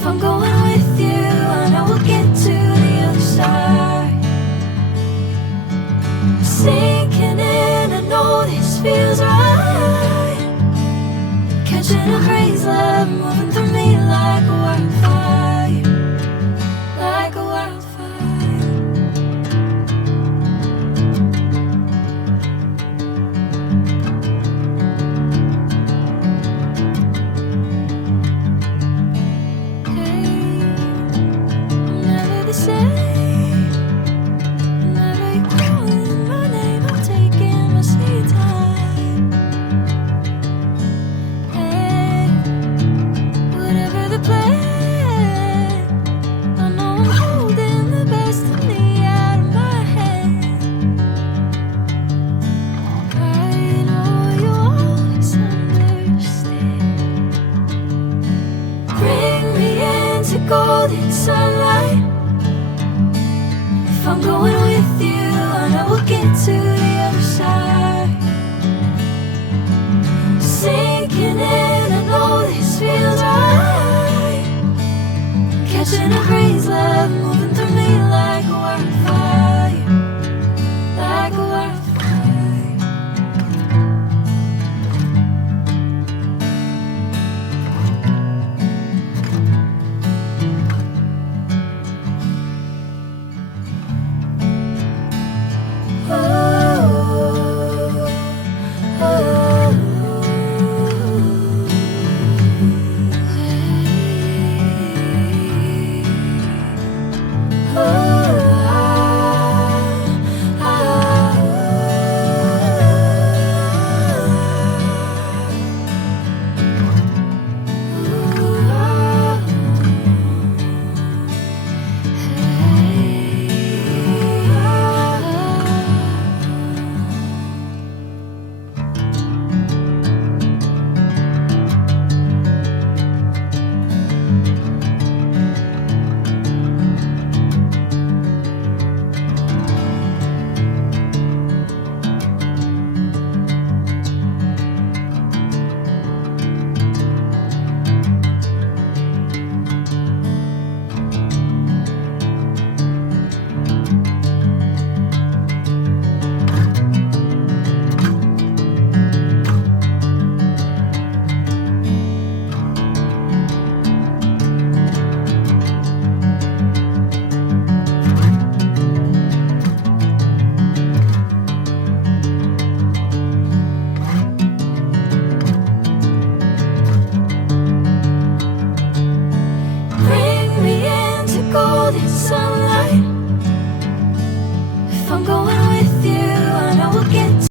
If I'm going with you, I know we'll get to the other side. Sinking in, I know this feels right. Catching a breeze, love moving through me like a wildfire, like a wildfire. Hey, I'm never the same. Whenever you're calling my name, I'm taking my sweet time. Hey, whatever the plan, I know I'm holding the best of me out of my hand. I know you always understand. Bring me into golden sunlight. If I'm going with you, I know we'll get to the other side. Sinking in, I know this feels right.